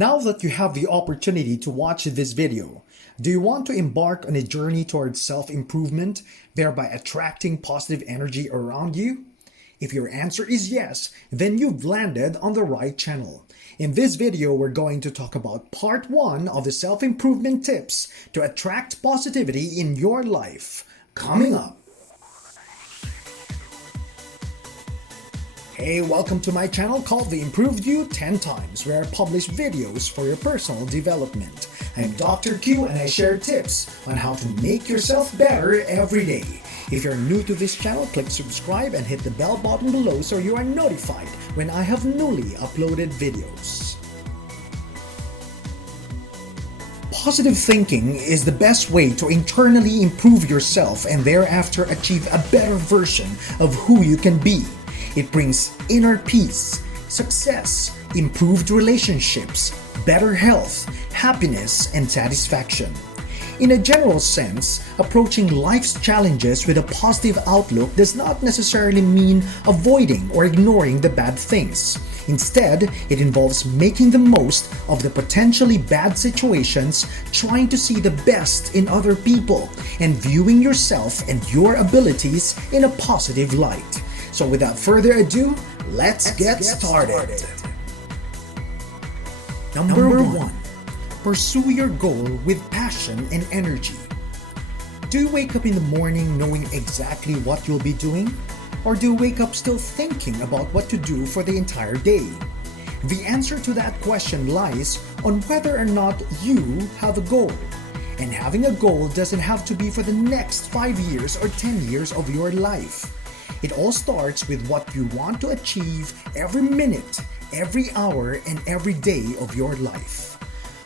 Now that you have the opportunity to watch this video, do you want to embark on a journey towards self-improvement, thereby attracting positive energy around you? If your answer is yes, then you've landed on the right channel. In this video, we're going to talk about part 1 of the self-improvement tips to attract positivity in your life. Coming up. Hey, welcome to my channel called The Improved You 10 Times, where I publish videos for your personal development. I'm Dr. Q and I share tips on how to make yourself better every day. If you're new to this channel, click subscribe and hit the bell button below so you are notified when I have newly uploaded videos. Positive thinking is the best way to internally improve yourself and thereafter achieve a better version of who you can be. It brings inner peace, success, improved relationships, better health, happiness, and satisfaction. In a general sense, approaching life's challenges with a positive outlook does not necessarily mean avoiding or ignoring the bad things. Instead, it involves making the most of the potentially bad situations, trying to see the best in other people, and viewing yourself and your abilities in a positive light. So without further ado, let's get started. Number 1. Pursue your goal with passion and energy. Do you wake up in the morning knowing exactly what you'll be doing? Or do you wake up still thinking about what to do for the entire day? The answer to that question lies on whether or not you have a goal. And having a goal doesn't have to be for the next 5 years or 10 years of your life. It all starts with what you want to achieve every minute, every hour, and every day of your life.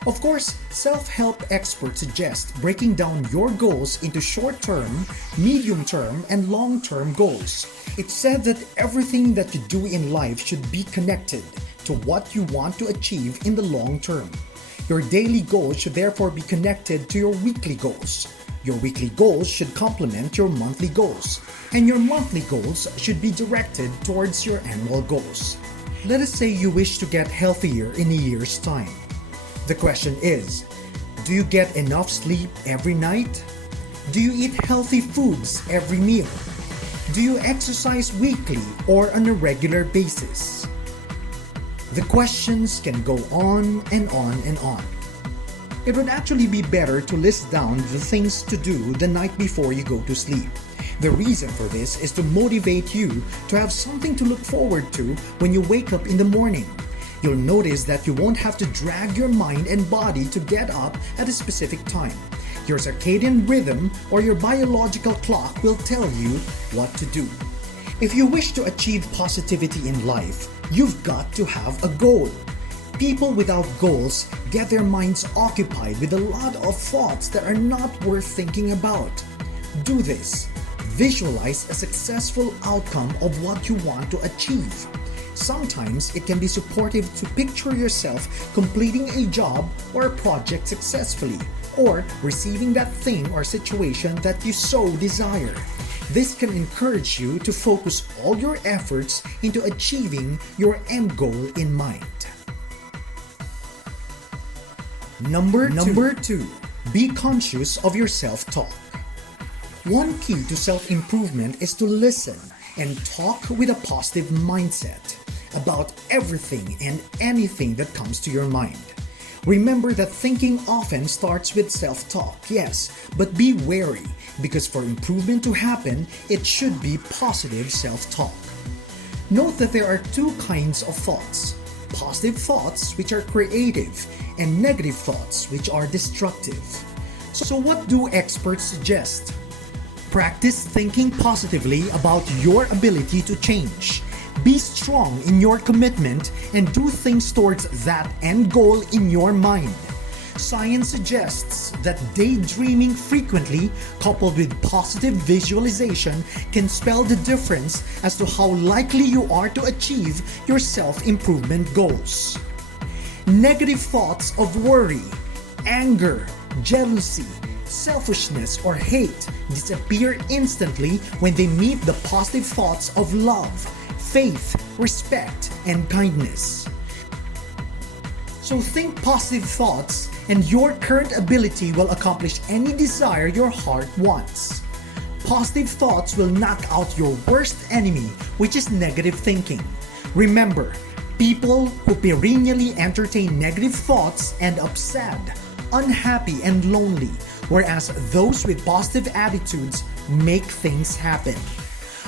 Of course, self-help experts suggest breaking down your goals into short-term, medium-term, and long-term goals. It's said that everything that you do in life should be connected to what you want to achieve in the long term. Your daily goals should therefore be connected to your weekly goals. Your weekly goals should complement your monthly goals, and your monthly goals should be directed towards your annual goals. Let us say you wish to get healthier in a year's time. The question is, do you get enough sleep every night? Do you eat healthy foods every meal? Do you exercise weekly or on a regular basis? The questions can go on and on and on. It would actually be better to list down the things to do the night before you go to sleep. The reason for this is to motivate you to have something to look forward to when you wake up in the morning. You'll notice that you won't have to drag your mind and body to get up at a specific time. Your circadian rhythm or your biological clock will tell you what to do. If you wish to achieve positivity in life, you've got to have a goal. People without goals get their minds occupied with a lot of thoughts that are not worth thinking about. Do this. Visualize a successful outcome of what you want to achieve. Sometimes it can be supportive to picture yourself completing a job or a project successfully, or receiving that thing or situation that you so desire. This can encourage you to focus all your efforts into achieving your end goal in mind. Number 2. Be conscious of your self-talk. One key to self-improvement is to listen and talk with a positive mindset about everything and anything that comes to your mind. Remember that thinking often starts with self-talk, yes, but be wary because for improvement to happen, it should be positive self-talk. Note that there are 2 kinds of thoughts. Positive thoughts, which are creative, and negative thoughts, which are destructive. So what do experts suggest? Practice thinking positively about your ability to change. Be strong in your commitment and do things towards that end goal in your mind. Science suggests that daydreaming frequently, coupled with positive visualization, can spell the difference as to how likely you are to achieve your self-improvement goals. Negative thoughts of worry, anger, jealousy, selfishness, or hate disappear instantly when they meet the positive thoughts of love, faith, respect, and kindness. So think positive thoughts, and your current ability will accomplish any desire your heart wants. Positive thoughts will knock out your worst enemy, which is negative thinking. Remember, people who perennially entertain negative thoughts end up sad, unhappy, and lonely, whereas those with positive attitudes make things happen.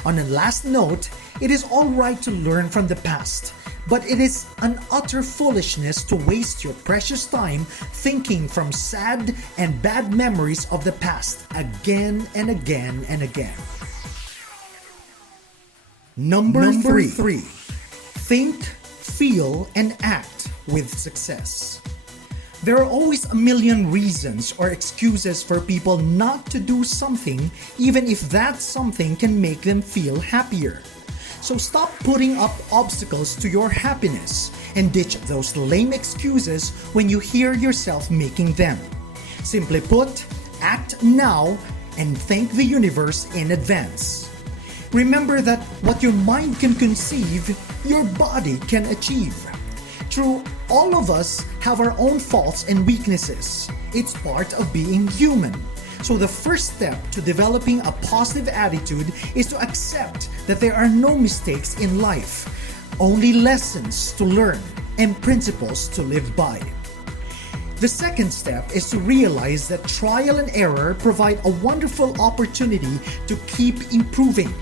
On a last note, it is alright to learn from the past, but it is an utter foolishness to waste your precious time thinking from sad and bad memories of the past again and again and again. Number three. Think, feel, and act with success. There are always a million reasons or excuses for people not to do something, even if that something can make them feel happier. So stop putting up obstacles to your happiness and ditch those lame excuses when you hear yourself making them. Simply put, act now and thank the universe in advance. Remember that what your mind can conceive, your body can achieve. True, all of us have our own faults and weaknesses. It's part of being human. So the first step to developing a positive attitude is to accept that there are no mistakes in life, only lessons to learn and principles to live by. The second step is to realize that trial and error provide a wonderful opportunity to keep improving.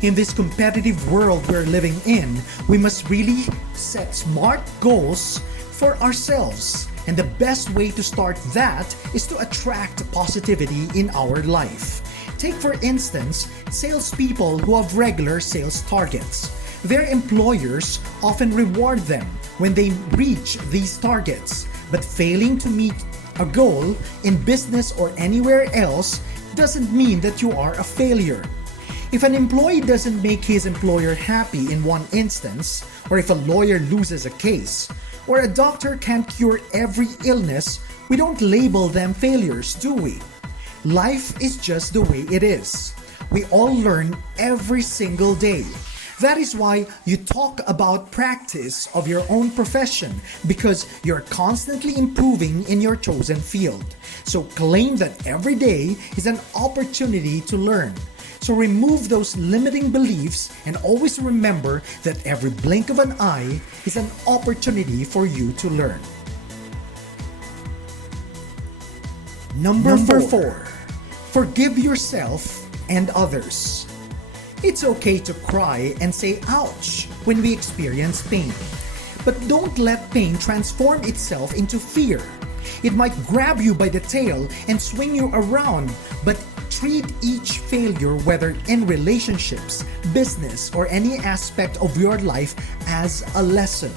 In this competitive world we're living in, we must really set smart goals for ourselves. And the best way to start that is to attract positivity in our life. Take for instance, salespeople who have regular sales targets. Their employers often reward them when they reach these targets, but failing to meet a goal in business or anywhere else doesn't mean that you are a failure. If an employee doesn't make his employer happy in one instance, or if a lawyer loses a case, or a doctor can't cure every illness, we don't label them failures, do we? Life is just the way it is. We all learn every single day. That is why you talk about practice of your own profession, because you're constantly improving in your chosen field. So claim that every day is an opportunity to learn. So remove those limiting beliefs and always remember that every blink of an eye is an opportunity for you to learn. Number four. Forgive yourself and others. It's okay to cry and say ouch when we experience pain. But don't let pain transform itself into fear. It might grab you by the tail and swing you around, but treat each failure, whether in relationships, business, or any aspect of your life, as a lesson.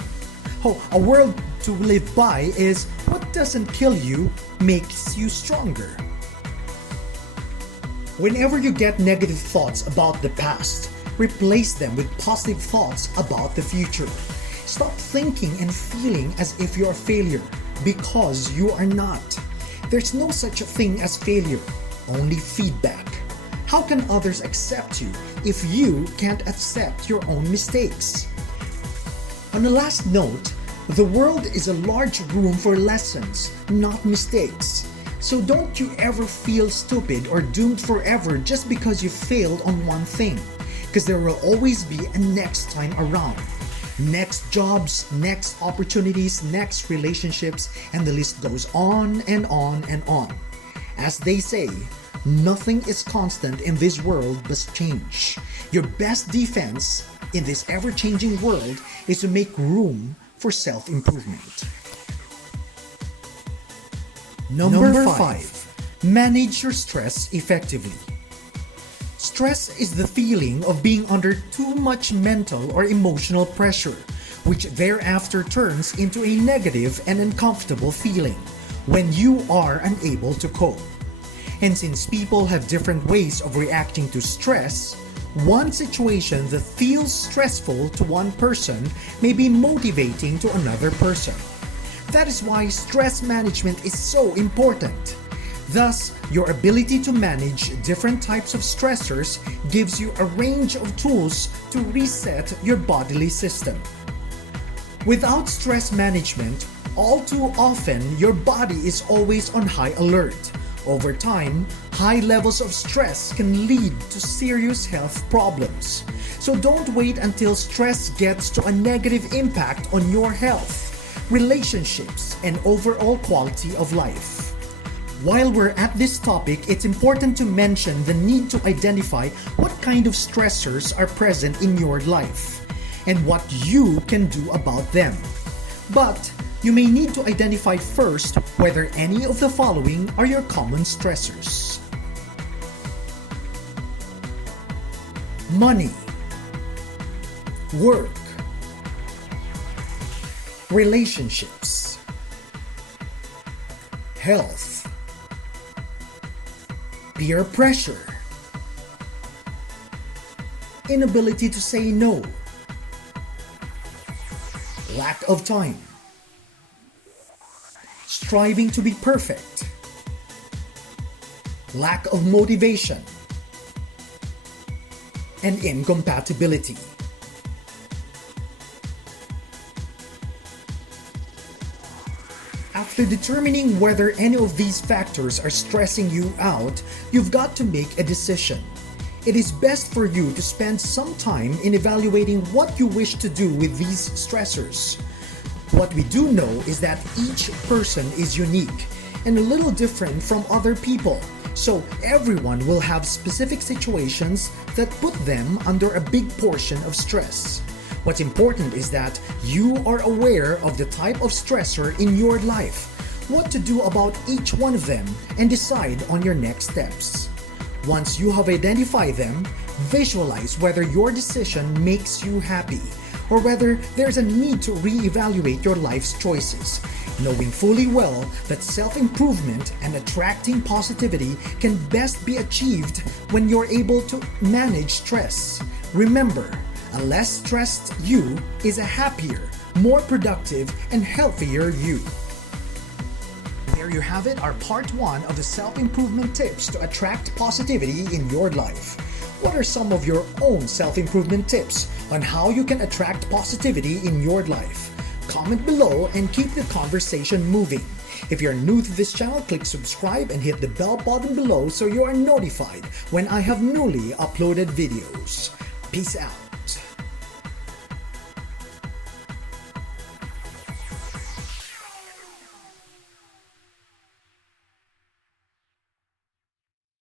Oh, a world to live by is what doesn't kill you makes you stronger. Whenever you get negative thoughts about the past, replace them with positive thoughts about the future. Stop thinking and feeling as if you're a failure, because you are not. There's no such a thing as failure, only feedback. How can others accept you if you can't accept your own mistakes? On a last note, the world is a large room for lessons, not mistakes. So don't you ever feel stupid or doomed forever just because you failed on one thing, because there will always be a next time around. Next jobs, next opportunities, next relationships, and the list goes on and on and on. As they say, nothing is constant in this world but change. Your best defense in this ever-changing world is to make room for self-improvement. Number 5. Manage your stress effectively. Stress is the feeling of being under too much mental or emotional pressure, which thereafter turns into a negative and uncomfortable feeling when you are unable to cope. And since people have different ways of reacting to stress, one situation that feels stressful to one person may be motivating to another person. That is why stress management is so important. Thus, your ability to manage different types of stressors gives you a range of tools to reset your bodily system. Without stress management, All too often, your body is always on high alert. Over time, high levels of stress can lead to serious health problems. So don't wait until stress gets to a negative impact on your health, relationships, and overall quality of life. While we're at this topic, it's important to mention the need to identify what kind of stressors are present in your life and what you can do about them. But you may need to identify first whether any of the following are your common stressors. Money, work, relationships, health, peer pressure, inability to say no, lack of time, striving to be perfect, lack of motivation, and incompatibility. After determining whether any of these factors are stressing you out, you've got to make a decision. It is best for you to spend some time in evaluating what you wish to do with these stressors. What we do know is that each person is unique and a little different from other people, so everyone will have specific situations that put them under a big portion of stress. What's important is that you are aware of the type of stressor in your life, what to do about each one of them, and decide on your next steps. Once you have identified them, visualize whether your decision makes you happy or whether there's a need to reevaluate your life's choices, knowing fully well that self-improvement and attracting positivity can best be achieved when you're able to manage stress. Remember, a less stressed you is a happier, more productive, and healthier you. There you have it, our part 1 of the self-improvement tips to attract positivity in your life. What are some of your own self-improvement tips on how you can attract positivity in your life? Comment below and keep the conversation moving. If you're new to this channel, click subscribe and hit the bell button below so you are notified when I have newly uploaded videos. Peace out.